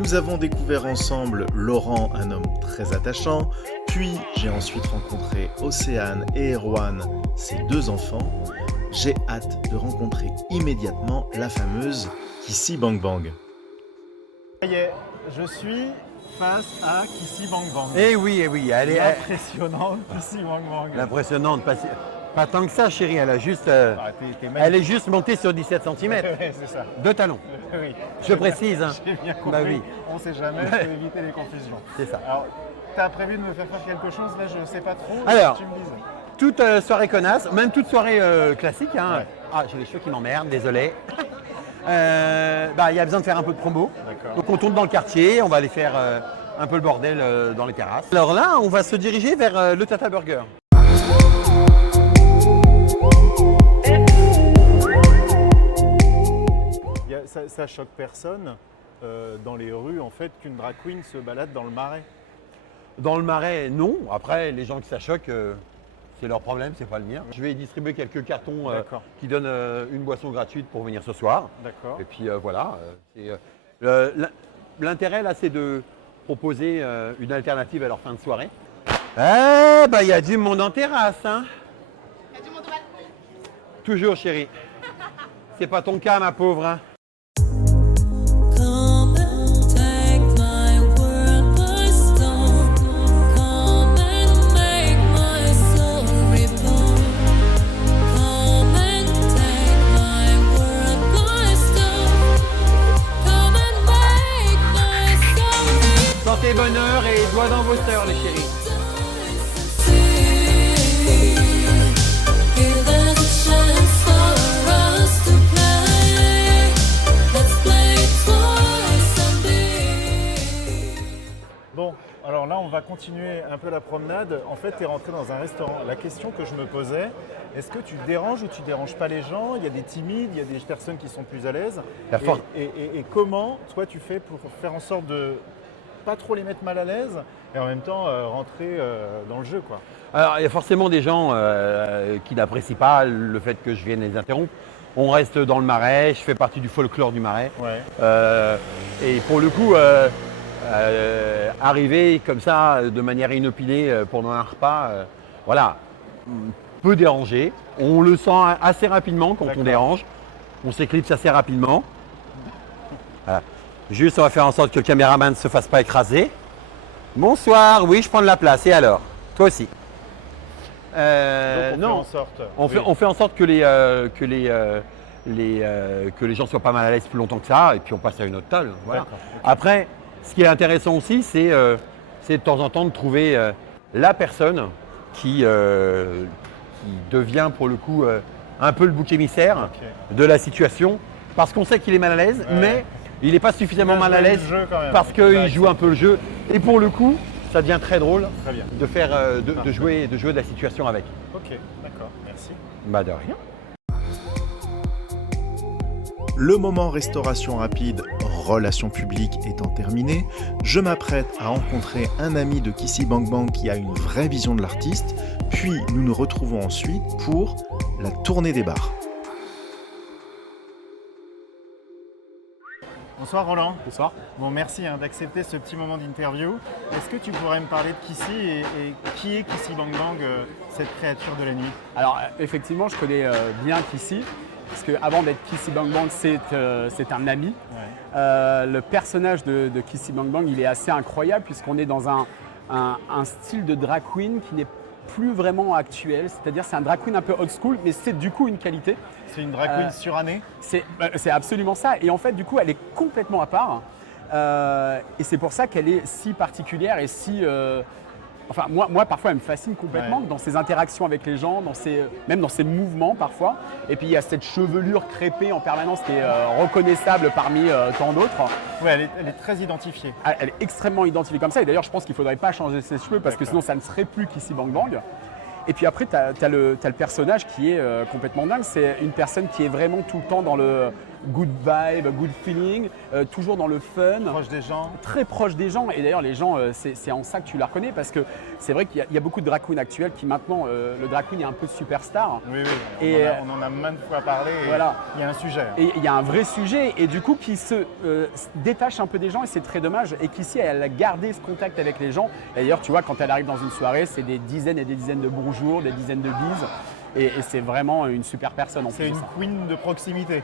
Nous avons découvert ensemble Laurent, un homme très attachant, puis j'ai ensuite rencontré Océane et Erwan, ses deux enfants. J'ai hâte de rencontrer immédiatement la fameuse Kissy Bang Bang. Ça y est, je suis face à Kissy Bang Bang. Eh oui, elle est Impressionnante Kissy Bang Bang. impressionnante. Pas tant que ça, chérie, elle est juste montée sur 17 cm. C'est ça. Deux talons. Oui. Je précise. Hein. J'ai bien compris. Bah oui. On ne sait jamais, je peux éviter les confusions. C'est ça. Alors, tu as prévu de me faire quelque chose, là, je ne sais pas trop. Alors, tu me dises. Toute soirée connasse, même toute soirée classique. Hein. Ouais. Ah, j'ai les cheveux qui m'emmerdent, désolé. Il y a besoin de faire un peu de promo. D'accord. Donc on tourne dans le quartier, on va aller faire un peu le bordel dans les terrasses. Alors là, on va se diriger vers le Tata Burger. Ça choque personne dans les rues, en fait, qu'une drag queen se balade dans le Marais. Dans le Marais, non. Après, les gens que ça choque, c'est leur problème, c'est pas le mien. Je vais distribuer quelques cartons qui donnent une boisson gratuite pour venir ce soir. D'accord. Et puis voilà. L'intérêt là, c'est de proposer une alternative à leur fin de soirée. Il y a du monde en terrasse, hein. Il y a du monde au balcon. Toujours, chérie. C'est pas ton cas, ma pauvre. Hein. Santé, bonheur et doigts dans vos sœurs, les chéris. Bon, alors là, on va continuer un peu la promenade. En fait, tu es rentré dans un restaurant. La question que je me posais, est-ce que tu déranges ou tu déranges pas les gens? Il y a des timides, il y a des personnes qui sont plus à l'aise. Et comment, toi, tu fais pour faire en sorte de pas trop les mettre mal à l'aise et en même temps rentrer dans le jeu, quoi? Alors, il y a forcément des gens qui n'apprécient pas le fait que je vienne les interrompre. On reste dans le Marais, je fais partie du folklore du Marais. Ouais. Et pour le coup, arriver comme ça, de manière inopinée pendant un repas, voilà, peut déranger. On le sent assez rapidement quand on dérange. On s'éclipse assez rapidement. Voilà. Juste, on va faire en sorte que le caméraman ne se fasse pas écraser. Bonsoir, oui, je prends de la place. Et alors? Toi aussi. Donc on fait en sorte que les gens soient pas mal à l'aise plus longtemps que ça, et puis on passe à une autre table. Voilà. Okay. Après, ce qui est intéressant aussi, c'est de temps en temps de trouver la personne qui devient pour le coup un peu le bouc émissaire de la situation, parce qu'on sait qu'il est mal à l'aise, mais il n'est pas suffisamment mal à l'aise parce qu'il joue un peu le jeu. Et pour le coup, ça devient très drôle de faire de jouer de la situation avec. Ok, d'accord, merci. Bah de rien. Le moment restauration rapide, relations publiques étant terminé, je m'apprête à rencontrer un ami de Kissy Bang Bang qui a une vraie vision de l'artiste, puis nous nous retrouvons ensuite pour la tournée des bars. Bonsoir Roland. Bonsoir. Bon, merci d'accepter ce petit moment d'interview. Est-ce que tu pourrais me parler de Kissy et qui est Kissy Bang Bang, cette créature de la nuit? Alors effectivement, je connais bien Kissy, parce qu'avant d'être Kissy Bang Bang, c'est un ami. Ouais. Le personnage de Kissy Bang Bang, il est assez incroyable puisqu'on est dans un style de drag queen qui n'est plus vraiment actuel, c'est-à-dire c'est un drag queen un peu old school, mais c'est du coup une qualité. C'est une drag queen surannée? C'est absolument ça, et en fait du coup elle est complètement à part, et c'est pour ça qu'elle est si particulière et si... Enfin moi parfois elle me fascine complètement dans ses interactions avec les gens, même dans ses mouvements parfois, et puis il y a cette chevelure crêpée en permanence qui est reconnaissable parmi tant d'autres. Oui, elle est très identifiée. Elle est extrêmement identifiée comme ça, et d'ailleurs je pense qu'il ne faudrait pas changer ses cheveux parce que sinon ça ne serait plus Kissy Bang Bang. Et puis après, tu as le personnage qui est complètement dingue. C'est une personne qui est vraiment tout le temps good vibe, good feeling, toujours dans le fun. Proche des gens. Très proche des gens, et d'ailleurs les gens, c'est en ça que tu la reconnais, parce que c'est vrai qu'il y a beaucoup de drag queens actuels qui maintenant, le drag queen est un peu superstar. Oui, Et, on en a maintes fois parlé. Et voilà. Il y a un sujet. Et il y a un vrai sujet, et du coup qui se détache un peu des gens, et c'est très dommage, et qu'ici elle a gardé ce contact avec les gens. Et d'ailleurs tu vois, quand elle arrive dans une soirée, c'est des dizaines et des dizaines de bonjours, des dizaines de bises, et c'est vraiment une super personne en plus. C'est une queen de proximité.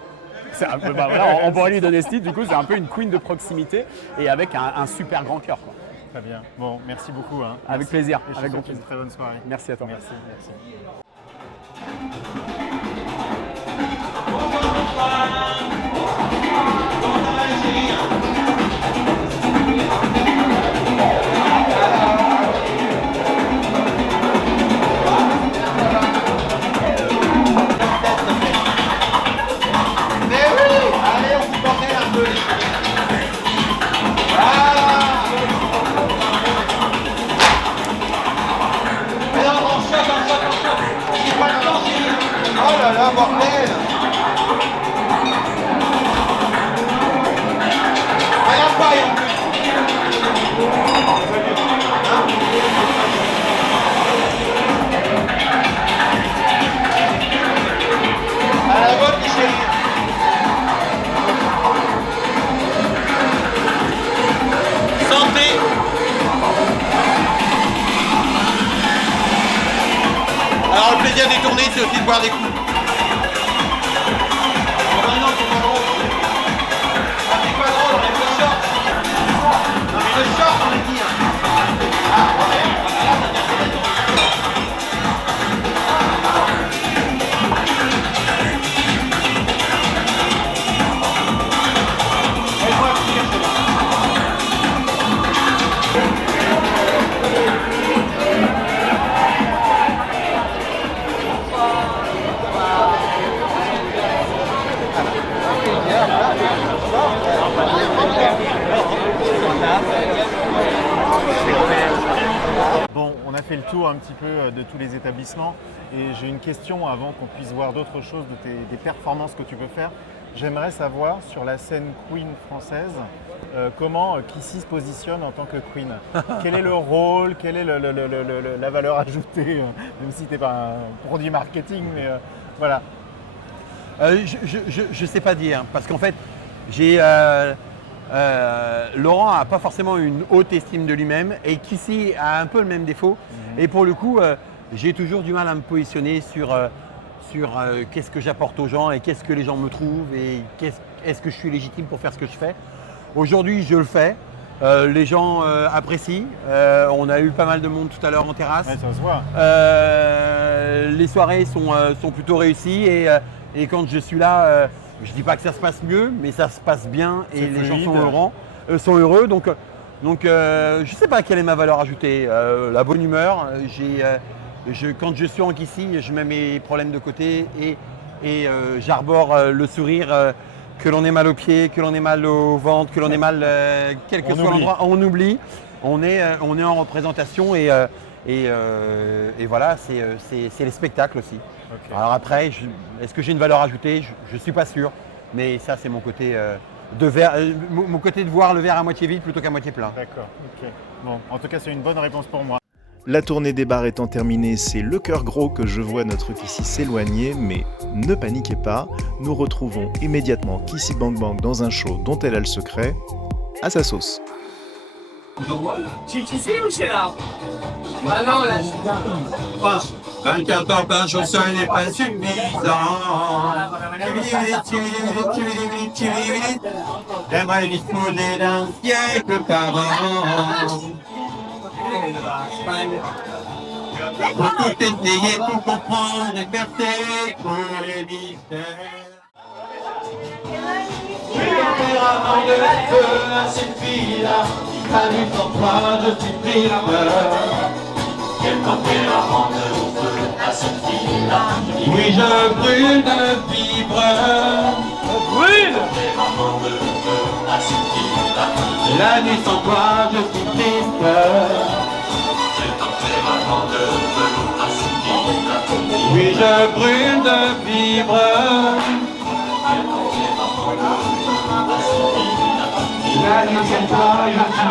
C'est un peu, voilà, on pourrait lui donner ce titre, du coup c'est un peu une queen de proximité et avec un super grand cœur, quoi. Très bien. Bon, merci beaucoup. Hein. Avec Merci. plaisir, Et je avec te grand souhaite une plaisir. très bonne soirée. Merci à toi. Merci, merci. Oh là là, bordel! Regarde pas, en plus! À la bonne, chérie! Santé! Alors le plaisir des tournées, c'est aussi de boire des coups. Oh bah non, c'est pas drôle. Ah, c'est pas drôle, on aime le short. Non mais le short, on a dit. Ah, ouais, là, ça vient de la Bon, on a fait le tour un petit peu de tous les établissements et j'ai une question avant qu'on puisse voir d'autres choses, des performances que tu peux faire. J'aimerais savoir sur la scène queen française, comment Kissy se positionne en tant que queen. Quel est le rôle, quelle est la valeur ajoutée, même si tu n'es pas un produit marketing, mais voilà. Je ne sais pas dire, parce qu'en fait, Laurent n'a pas forcément une haute estime de lui-même et Kissy a un peu le même défaut. Et pour le coup, j'ai toujours du mal à me positionner sur qu'est-ce que j'apporte aux gens et qu'est-ce que les gens me trouvent et est-ce que je suis légitime pour faire ce que je fais. Aujourd'hui, je le fais. Les gens apprécient. On a eu pas mal de monde tout à l'heure en terrasse. Ouais, ça se voit. Les soirées sont plutôt réussies et quand je suis là, je ne dis pas que ça se passe mieux, mais ça se passe bien et C'est les fluide. gens sont heureux. Donc je ne sais pas quelle est ma valeur ajoutée. La bonne humeur. Quand je suis en Kissy, je mets mes problèmes de côté et j'arbore le sourire. Que l'on ait mal aux pieds, que l'on ait mal au ventre, que l'on ait mal, quel que soit l'endroit, on oublie. On est en représentation et voilà, c'est les spectacles aussi. Okay. Alors après, est-ce que j'ai une valeur ajoutée? Je ne suis pas sûr, mais ça c'est mon côté mon côté de voir le verre à moitié vide plutôt qu'à moitié plein. D'accord, ok. Bon, en tout cas, c'est une bonne réponse pour moi. La tournée des bars étant terminée, c'est le cœur gros que je vois notre Kissy s'éloigner, mais ne paniquez pas, nous retrouvons immédiatement Kissy Bang Bang dans un show dont elle a le secret, à sa sauce. Tu sais où c'est là? Ah non, là, 24 heures par jour, ça n'est pas suffisant. J'aimerais disposer d'un siècle par an. Pour tout essayer, pour comprendre et percer tous les mystères. Tempérament de feu à cette fille-là, à lui pour toi je suis pris peur. Quel tempérament de feu à cette fille-là. Oui, je brûle de vivre. Brûle. Tempérament de feu à cette fille-là. La nuit sans toi, je suis triste. Quel tempérament de feu à cette fille-là. Oui, je brûle de vivre. Quel tempérament La nuit sans toi, je suis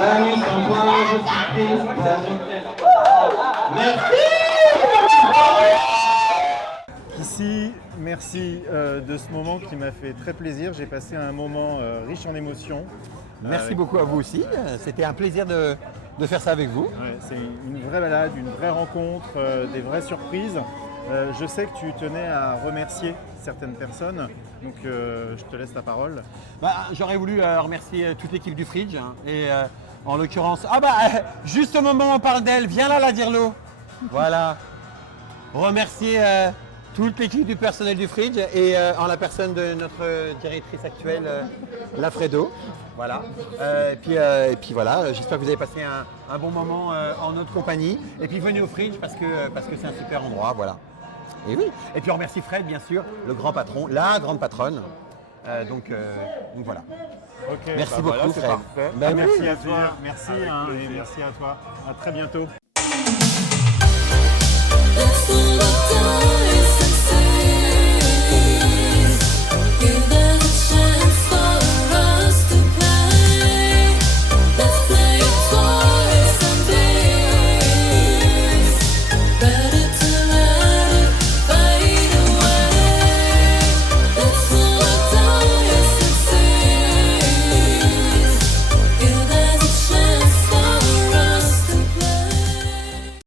la nuit sans toi, je suis triste. Merci. Ici, merci de ce moment qui m'a fait très plaisir. J'ai passé un moment riche en émotions. Merci beaucoup à vous aussi. C'était un plaisir de faire ça avec vous. Ouais, c'est une vraie balade, une vraie rencontre, des vraies surprises. Je sais que tu tenais à remercier certaines personnes, donc je te laisse la parole. J'aurais voulu remercier toute l'équipe du Fridge hein, et en l'occurrence, juste au moment où on parle d'elle, viens là la Dirlo. Voilà. Remercier toute l'équipe du personnel du Fridge et en la personne de notre directrice actuelle, Lafredo. Voilà. Et puis voilà, j'espère que vous avez passé un bon moment en notre compagnie. Et puis venez au Fridge parce que c'est un super endroit. Voilà. Et oui. Et puis on remercie Fred, bien sûr, le grand patron, la grande patronne. Donc voilà. Ok, Merci voilà, beaucoup, c'est Fred. parfait. Ben oui. Merci à toi, merci et merci à toi. À très bientôt. Let's go, let's go.